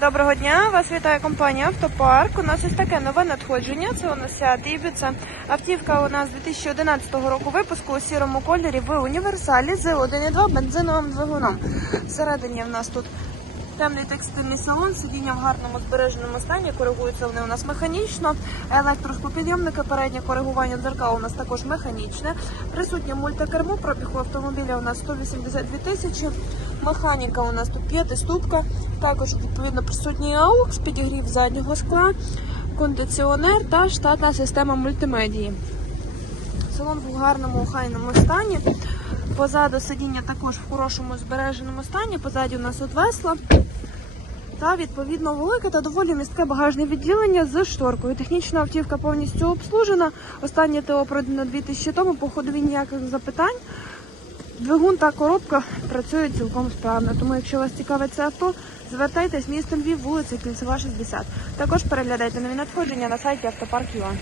Доброго дня, вас вітає компанія Автопарк. У нас ось таке нове надходження. Це у нас Ibiza. Автівка у нас 2011 року випуску у сірому кольорі в універсалі з 1,2 бензиновим двигуном. Всередині в нас тут темний текстильний салон, сидіння в гарному збереженому стані. Коригуються вони у нас механічно. Електросклопідйомники, переднє коригування дзеркал у нас також механічне. Присутнє мультикермо, пробіг автомобіля у нас 182 тисячі. Механіка у нас тут п'ятиступка. Також відповідно присутній AUX, підігрів заднього скла, кондиціонер та штатна система мультимедії. Салон в гарному охайному стані. Позаду сидіння також в хорошому збереженому стані. Позаді у нас от весла. Та відповідно велике та доволі містке багажне відділення з шторкою. Технічна автівка повністю обслужена. Останнє ТО пройдено 2000 тому, по ходові ніяких запитань. Двигун та коробка працюють цілком справно. Тому, якщо вас цікавить це авто, звертайтесь місто Львів, вулиця Кільцева, 60. Також переглядайте нові надходження на сайті автопарк.ua.